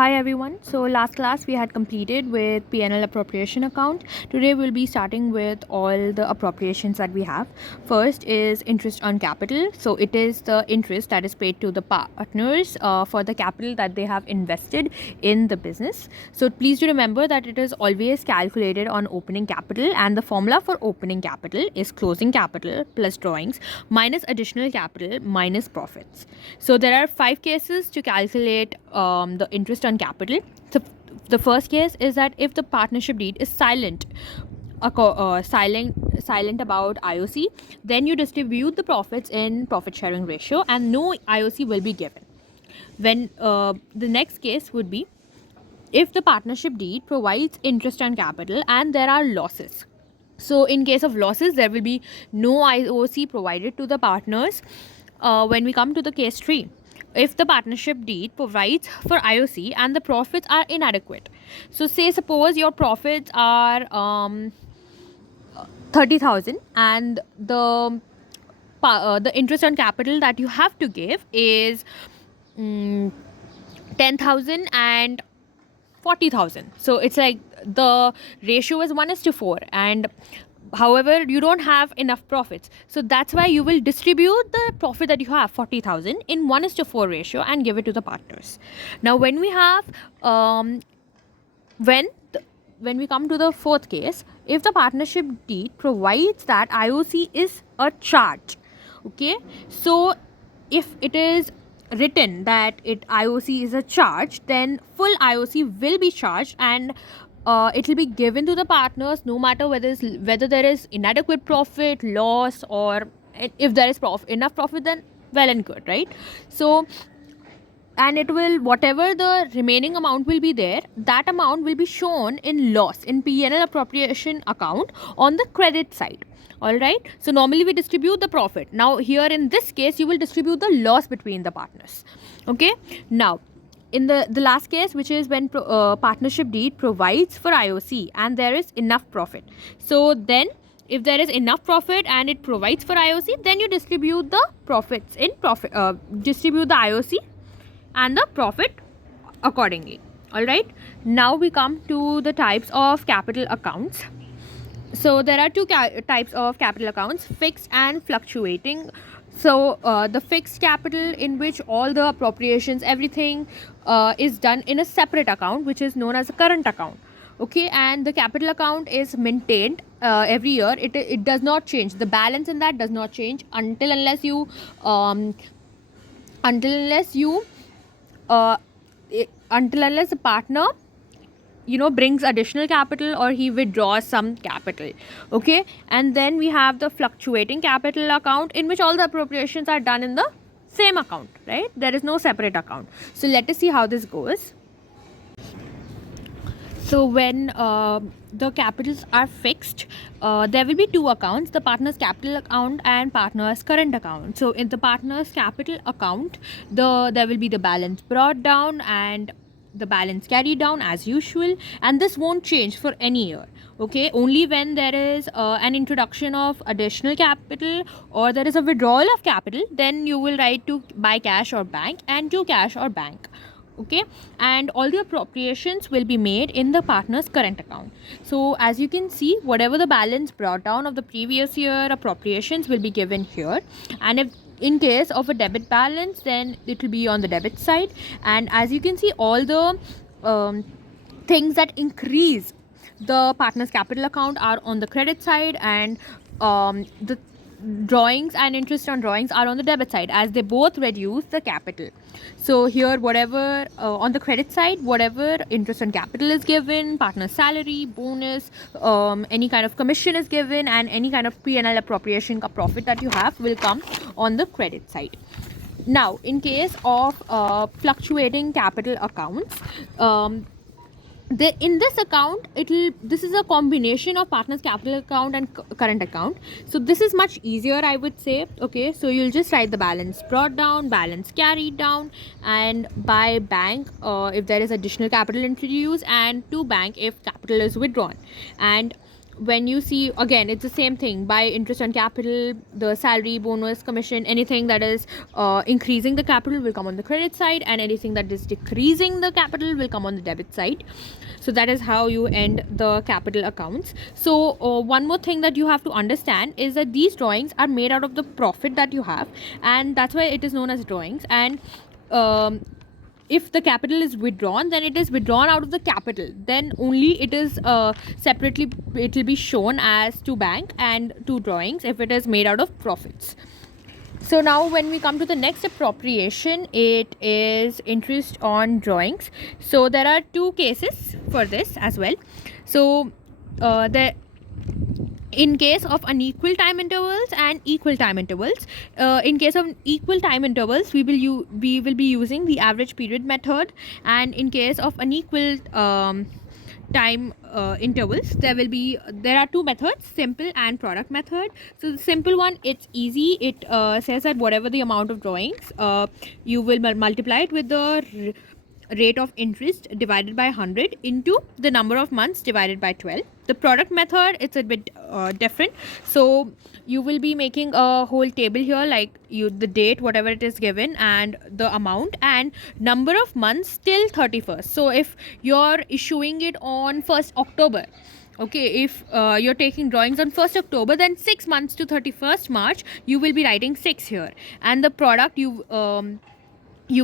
Hi everyone. So last class we had completed with P&L appropriation account. Today we'll be starting with all the appropriations that we have. First is interest on capital. So it is the interest that is paid to the partners for the capital that they have invested in the business. So please do remember that it is always calculated on opening capital, and the formula for opening capital is closing capital plus drawings minus additional capital minus profits. So there are 5 cases to calculate the interest on capital. So the first case is that if the partnership deed is silent about IOC, then you distribute the profits in profit sharing ratio and no IOC will be given. When the next case would be if the partnership deed provides interest on capital and there are losses. So in case of losses, there will be no IOC provided to the partners. When we come to the case 3, if the partnership deed provides for IOC and the profits are inadequate. So suppose your profits are 30,000 and the interest on capital that you have to give is 10,000 and 40,000. So it's like the ratio is 1:4, and however you don't have enough profits, so that's why you will distribute the profit that you have 40,000 in 1:4 ratio and give it to the partners. Now when we have when we come to the fourth case, if the partnership deed provides that IOC is a charge, okay, so if it is written that IOC is a charge, then full IOC will be charged and it will be given to the partners no matter whether there is inadequate profit, loss, or if there is enough profit, then well and good, right? So, and it will, whatever the remaining amount will be there, that amount will be shown in loss in P&L appropriation account on the credit side. All right, so normally we distribute the profit. Now here in this case you will distribute the loss between the partners. Okay, now in the last case, which is when partnership deed provides for IOC and there is enough profit. So then if there is enough profit and it provides for IOC, then you distribute the profits in distribute the IOC and the profit accordingly. All right, now we come to the types of capital accounts. So there are two types of capital accounts, fixed and fluctuating. So the fixed capital, in which all the appropriations, everything is done in a separate account, which is known as a current account. Okay, and the capital account is maintained every year. It does not change. The balance in that does not change until unless the partner brings additional capital or he withdraws some capital. Okay, and then we have the fluctuating capital account, in which all the appropriations are done in the same account, right? There is no separate account. So let us see how this goes. So when the capitals are fixed, there will be two accounts, the partner's capital account and partner's current account. So in the partner's capital account, there will be the balance brought down and the balance carried down as usual, and this won't change for any year. Okay, only when there is an introduction of additional capital or there is a withdrawal of capital, then you will write to by cash or bank and to cash or bank. Okay, and all the appropriations will be made in the partner's current account. So as you can see, whatever the balance brought down of the previous year, appropriations will be given here, and if in case of a debit balance, then it will be on the debit side. And as you can see, all the things that increase the partner's capital account are on the credit side, and the drawings and interest on drawings are on the debit side, as they both reduce the capital. So here, whatever on the credit side, whatever interest on capital is given, partner's salary, bonus, any kind of commission is given, and any kind of P&L appropriation profit that you have will come on the credit side. Now in case of fluctuating capital accounts, in this account, this is a combination of partner's capital account and current account. So this is much easier, I would say. Okay, so you'll just write the balance brought down, balance carried down, and by bank if there is additional capital introduced, and to bank if capital is withdrawn. And when you see, again, it's the same thing. By interest on capital, the salary, bonus, commission, anything that is increasing the capital will come on the credit side, and anything that is decreasing the capital will come on the debit side. So that is how you end the capital accounts. So one more thing that you have to understand is that these drawings are made out of the profit that you have, and that's why it is known as drawings. And if the capital is withdrawn, then it is withdrawn out of the capital, then only it is separately, it will be shown as to bank and to drawings if it is made out of profits. So now when we come to the next appropriation, it is interest on drawings. So there are two cases for this as well. So in case of unequal time intervals and equal time intervals, in case of equal time intervals, we will be using the average period method, and in case of unequal time intervals, there are two methods, simple and product method. So the simple one, it's easy. It says that whatever the amount of drawings, you will multiply it with the rate of interest divided by 100 into the number of months divided by 12. The product method, it's a bit different. So you will be making a whole table here, like the date, whatever it is given, and the amount and number of months till 31st. So if you're issuing it on 1st October, okay, if you're taking drawings on 1st October, then 6 months to 31st March, you will be writing 6 here. And the product, you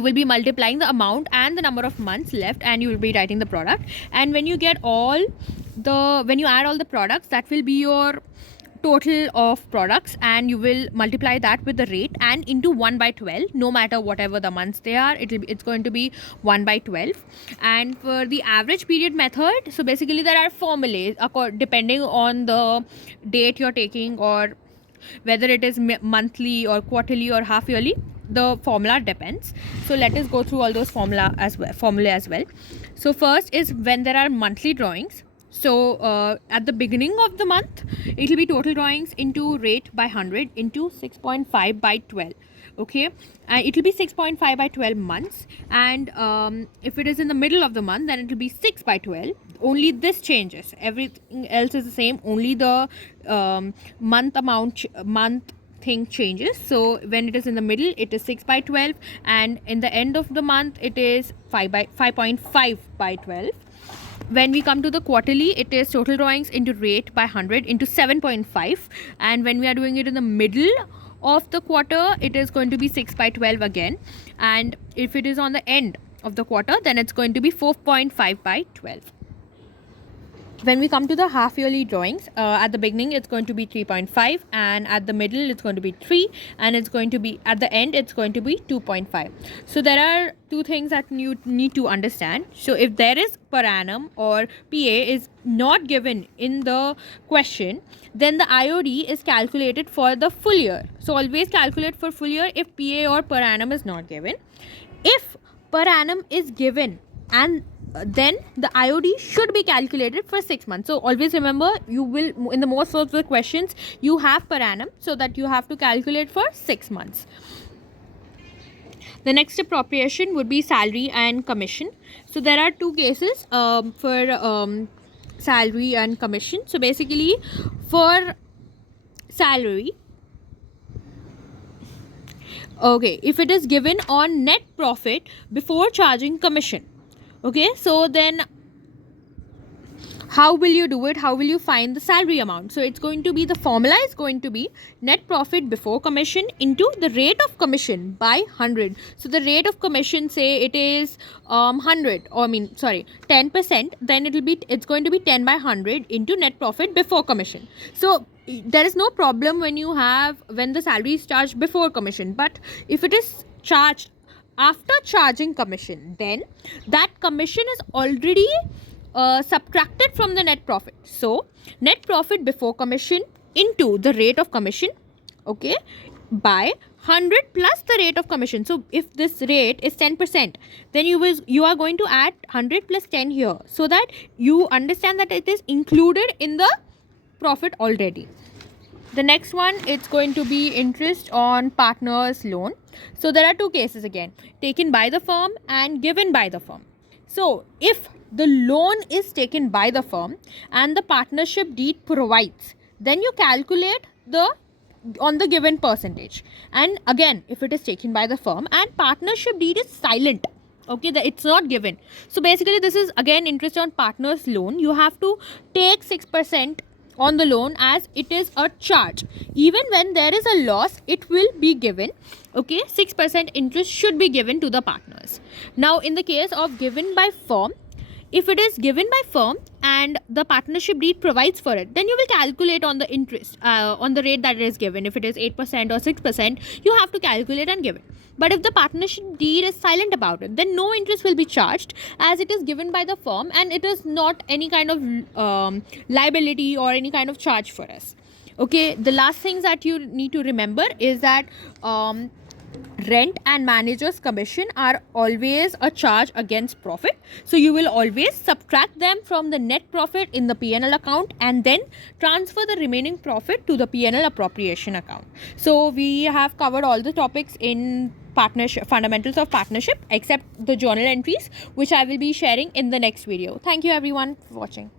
will be multiplying the amount and the number of months left, and you will be writing the product. And when you add all the products, that will be your total of products, and you will multiply that with the rate and into 1 by 12. No matter whatever the months they are, it's going to be 1 by 12. And for the average period method, so basically there are formulas depending on the date you're taking, or whether it is monthly or quarterly or half yearly. The formula depends. So let us go through all those formula as well. So first is when there are monthly drawings. So at the beginning of the month, it will be total drawings into rate by 100 into 6.5 by 12. Okay, and it will be 6.5 by 12 months. And if it is in the middle of the month, then it will be 6 by 12. Only this changes, everything else is the same, only the month thing changes. So when it is in the middle, it is 6 by 12, and in the end of the month, it is 5.5 by 12. When we come to the quarterly, it is total drawings into rate by 100 into 7.5, and when we are doing it in the middle of the quarter, it is going to be 6 by 12 again. And if it is on the end of the quarter, then it's going to be 4.5 by 12. When we come to the half yearly drawings, at the beginning it's going to be 3.5, and at the middle it's going to be 3, and it's going to be at the end it's going to be 2.5. So there are two things that you need to understand. So if there is per annum or PA is not given in the question, then the IOD is calculated for the full year. So always calculate for full year if PA or per annum is not given. If per annum is given, and then the IOD should be calculated for 6 months. So always remember, you will, in the most of the questions, you have per annum, so that you have to calculate for 6 months. The next appropriation would be salary and commission. So there are two cases for salary and commission. So basically for salary, okay, if it is given on net profit before charging commission, okay, so then how will you do it? How will you find the salary amount? So it's going to be, the formula is going to be net profit before commission into the rate of commission by 100. So the rate of commission, say it is 10%, then it's going to be 10 by 100 into net profit before commission. So there is no problem when the salary is charged before commission, but if it is charged after charging commission, then that commission is already subtracted from the net profit. So net profit before commission into the rate of commission, okay, by 100 plus the rate of commission. So if this rate is 10%, then you are going to add 100 plus 10 here, so that you understand that it is included in the profit already. The next one, it's going to be interest on partner's loan. So there are two cases again, taken by the firm and given by the firm. So if the loan is taken by the firm and the partnership deed provides, then you calculate the on the given percentage. And again, if it is taken by the firm and partnership deed is silent, okay, that it's not given, so basically this is again interest on partner's loan, you have to take 6% on the loan as it is a charge. Even when there is a loss, it will be given, okay, 6% interest should be given to the partners. Now in the case of given by firm, if it is given by firm and the partnership deed provides for it, then you will calculate on the interest on the rate that is given. If it is 8% or 6%, you have to calculate and give it. But if the partnership deed is silent about it, then no interest will be charged as it is given by the firm and it is not any kind of liability or any kind of charge for us. Okay, the last things that you need to remember is that rent and manager's commission are always a charge against profit, so you will always subtract them from the net profit in the P&L account and then transfer the remaining profit to the P&L appropriation account. So we have covered all the topics in partnership, fundamentals of partnership, except the journal entries, which I will be sharing in the next video. Thank you everyone for watching.